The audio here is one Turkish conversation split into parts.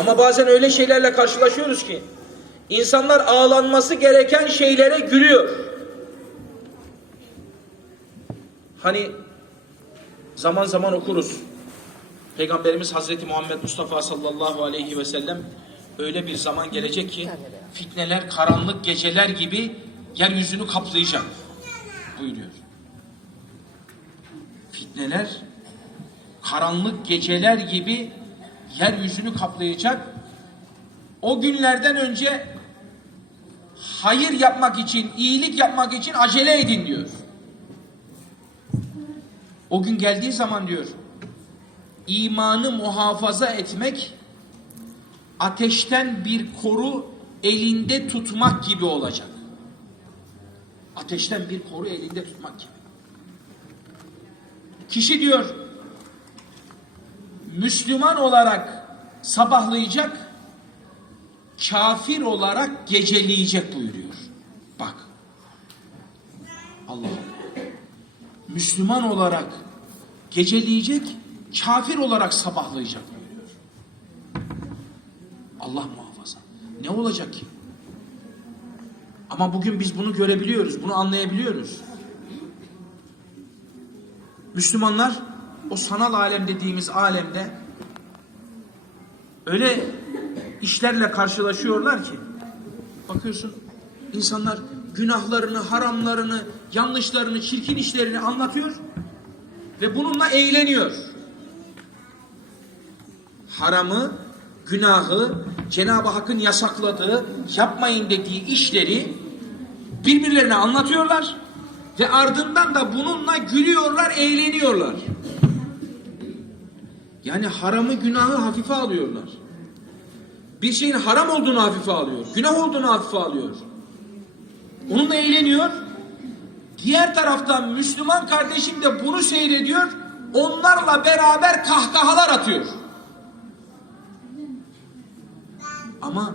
Ama bazen öyle şeylerle karşılaşıyoruz ki insanlar ağlanması gereken şeylere gülüyor. Hani zaman zaman okuruz. Peygamberimiz Hazreti Muhammed Mustafa sallallahu aleyhi ve sellem öyle bir zaman gelecek ki fitneler karanlık geceler gibi yeryüzünü kaplayacak buyuruyor. Fitneler karanlık geceler gibi yeryüzünü kaplayacak. O günlerden önce hayır yapmak için, iyilik yapmak için acele edin diyor. O gün geldiği zaman diyor, imanı muhafaza etmek ateşten bir koru elinde tutmak gibi olacak. Ateşten bir koru elinde tutmak gibi. Kişi diyor Müslüman olarak sabahlayacak, kafir olarak geceleyecek buyuruyor. Bak. Allah. Müslüman olarak geceleyecek, kafir olarak sabahlayacak buyuruyor. Allah muhafaza. Ne olacak ki? Ama bugün biz bunu görebiliyoruz, bunu anlayabiliyoruz. Müslümanlar o sanal alem dediğimiz alemde öyle işlerle karşılaşıyorlar ki bakıyorsun insanlar günahlarını, haramlarını, yanlışlarını, çirkin işlerini anlatıyor ve bununla eğleniyor. Haramı, günahı, Cenab-ı Hakk'ın yasakladığı, yapmayın dediği işleri birbirlerine anlatıyorlar ve ardından da bununla gülüyorlar, eğleniyorlar. Yani haramı, günahı hafife alıyorlar. Bir şeyin haram olduğunu hafife alıyor, günah olduğunu hafife alıyor. Onunla eğleniyor. Diğer taraftan Müslüman kardeşim de bunu seyrediyor, onlarla beraber kahkahalar atıyor. Ama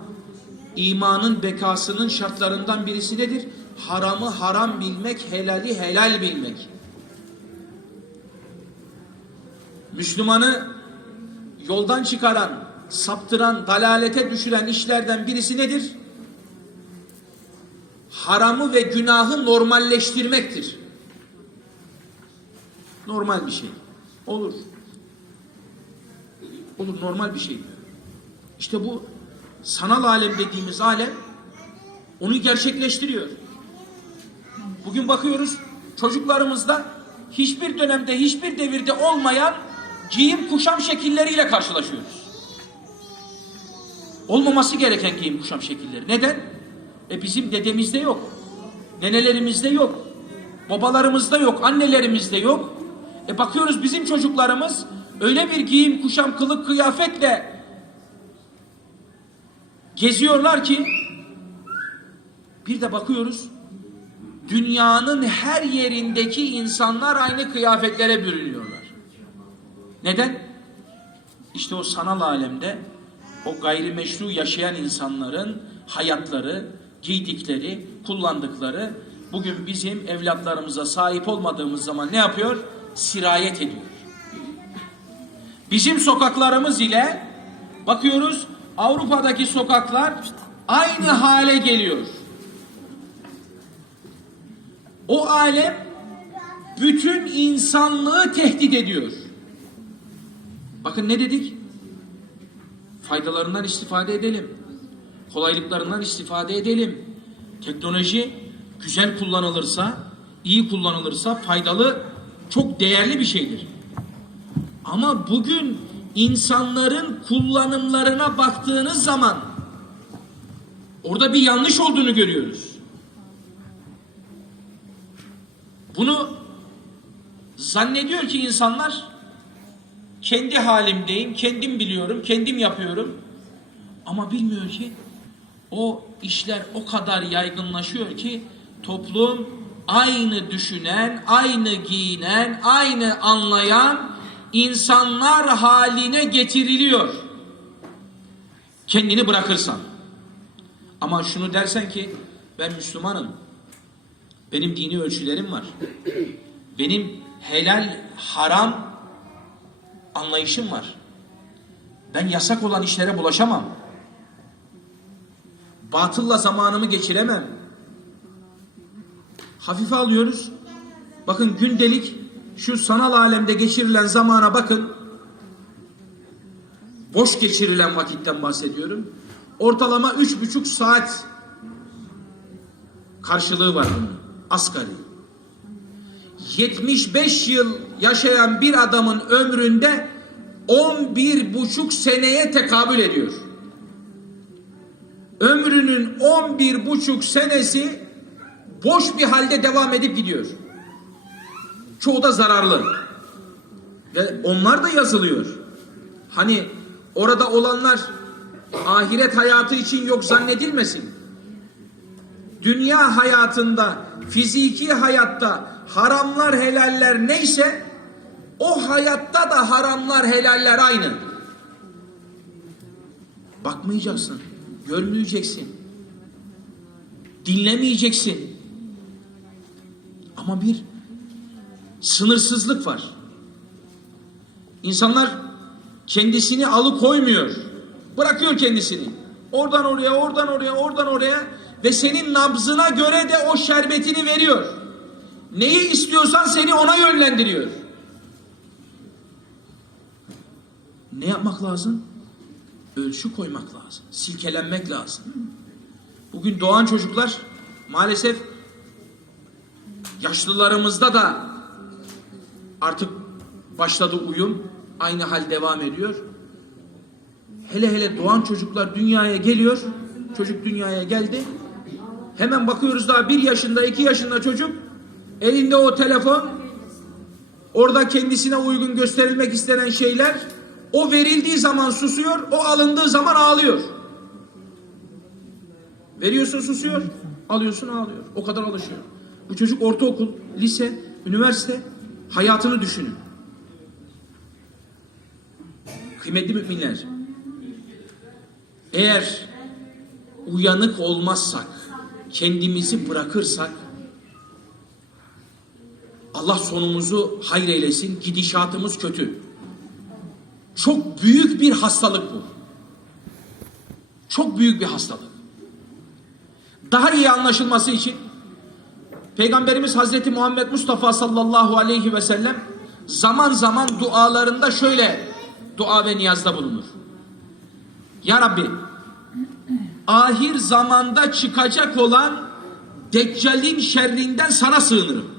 imanın bekasının şartlarından birisi nedir? Haramı haram bilmek, helali helal bilmek. Müslümanı yoldan çıkaran, saptıran, dalalete düşüren işlerden birisi nedir? Haramı ve günahı normalleştirmektir. Normal bir şey. Olur. Olur normal bir şey. İşte bu sanal alem dediğimiz alem onu gerçekleştiriyor. Bugün bakıyoruz çocuklarımızda hiçbir dönemde hiçbir devirde olmayan giyim kuşam şekilleriyle karşılaşıyoruz. Olmaması gereken giyim kuşam şekilleri. Neden? E bizim dedemizde yok. Nenelerimizde yok. Babalarımızda yok. Annelerimizde yok. E bakıyoruz bizim çocuklarımız öyle bir giyim kuşam kılık kıyafetle geziyorlar ki bir de bakıyoruz dünyanın her yerindeki insanlar aynı kıyafetlere bürünüyorlar. Neden? İşte o sanal alemde o gayrimeşru yaşayan insanların hayatları, giydikleri, kullandıkları bugün bizim evlatlarımıza sahip olmadığımız zaman ne yapıyor? Sirayet ediyor. Bizim sokaklarımız ile bakıyoruz Avrupa'daki sokaklar aynı hale geliyor. O alem bütün insanlığı tehdit ediyor. Bakın ne dedik? Faydalarından istifade edelim. Kolaylıklarından istifade edelim. Teknoloji güzel kullanılırsa, iyi kullanılırsa faydalı, çok değerli bir şeydir. Ama bugün insanların kullanımlarına baktığınız zaman orada bir yanlış olduğunu görüyoruz. Bunu zannediyor ki insanlar kendi halimdeyim, kendim biliyorum, kendim yapıyorum. Ama bilmiyor ki o işler o kadar yaygınlaşıyor ki toplum aynı düşünen, aynı giyinen, aynı anlayan insanlar haline getiriliyor. Kendini bırakırsan. Ama şunu dersen ki ben Müslümanım. Benim dini ölçülerim var. Benim helal, haram anlayışım var. Ben yasak olan işlere bulaşamam. Batılla zamanımı geçiremem. Hafife alıyoruz. Bakın gündelik şu sanal alemde geçirilen zamana bakın. Boş geçirilen vakitten bahsediyorum. Ortalama üç buçuk saat karşılığı var bunun. Asgari. 75 yıl yaşayan bir adamın ömründe 11 buçuk seneye tekabül ediyor. Ömrünün 11 buçuk senesi boş bir halde devam edip gidiyor. Çoğu da zararlı. Ve onlar da yazılıyor. Hani orada olanlar ahiret hayatı için yok zannedilmesin. Dünya hayatında, fiziki hayatta haramlar helaller neyse o hayatta da haramlar helaller aynı. Bakmayacaksın, görmeyeceksin, dinlemeyeceksin. Ama bir sınırsızlık var. İnsanlar kendisini alıkoymuyor. Bırakıyor kendisini. Oradan oraya, oradan oraya, oradan oraya ve senin nabzına göre de o şerbetini veriyor. Neyi istiyorsan seni ona yönlendiriyor. Ne yapmak lazım? Ölçü koymak lazım. Silkelenmek lazım. Bugün doğan çocuklar maalesef yaşlılarımızda da artık başladı uyum. Aynı hal devam ediyor. Hele hele doğan çocuklar dünyaya geliyor. Çocuk dünyaya geldi. Hemen bakıyoruz daha bir yaşında, iki yaşında çocuk. Elinde o telefon. Orada kendisine uygun gösterilmek istenen şeyler. O verildiği zaman susuyor, o alındığı zaman ağlıyor. Veriyorsun susuyor, alıyorsun ağlıyor. O kadar alışıyor. Bu çocuk ortaokul, lise, üniversite hayatını düşünün. Kıymetli müminler, eğer uyanık olmazsak, kendimizi bırakırsak, Allah sonumuzu hayır eylesin, gidişatımız kötü. Çok büyük bir hastalık bu. Çok büyük bir hastalık. Daha iyi anlaşılması için Peygamberimiz Hazreti Muhammed Mustafa sallallahu aleyhi ve sellem zaman zaman dualarında şöyle dua ve niyazda bulunur. Ya Rabbi ahir zamanda çıkacak olan Deccal'in şerrinden sana sığınırım.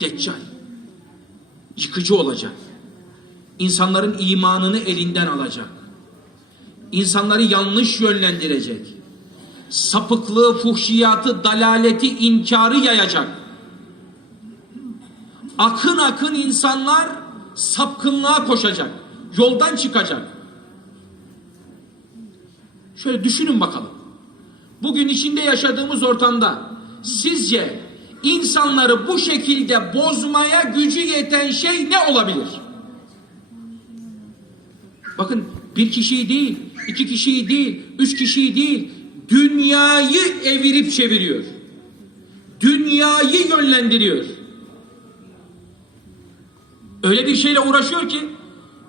Deccal yıkıcı olacak. İnsanların imanını elinden alacak. İnsanları yanlış yönlendirecek. Sapıklığı, fuhşiyatı, dalaleti, inkarı yayacak. Akın akın insanlar sapkınlığa koşacak. Yoldan çıkacak. Şöyle düşünün bakalım. Bugün içinde yaşadığımız ortamda sizce insanları bu şekilde bozmaya gücü yeten şey ne olabilir? Bakın bir kişiyi değil, iki kişiyi değil, üç kişiyi değil, dünyayı evirip çeviriyor. Dünyayı yönlendiriyor. Öyle bir şeyle uğraşıyor ki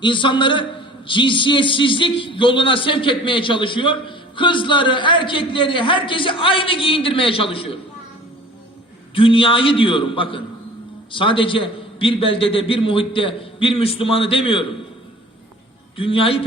insanları cinsiyetsizlik yoluna sevk etmeye çalışıyor. Kızları, erkekleri, herkesi aynı giyindirmeye çalışıyor. Dünyayı diyorum bakın. Sadece bir beldede, bir muhitte, bir Müslümanı demiyorum. Dünyayı